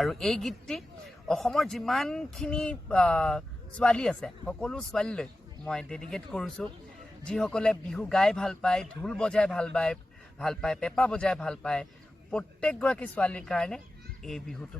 আৰু এই গীতটি অসমৰ যিমানখিনি ছোৱালী আছে সকলো ছোৱালীলৈ মই ডেডিকেট কৰিছোঁ যিসকলে বিহু গাই ভাল পায় ঢোল বজাই ভাল পায় পেঁপা বজাই ভাল পায় প্ৰত্যেকগৰাকী ছোৱালীৰ কাৰণে এই বিহুটো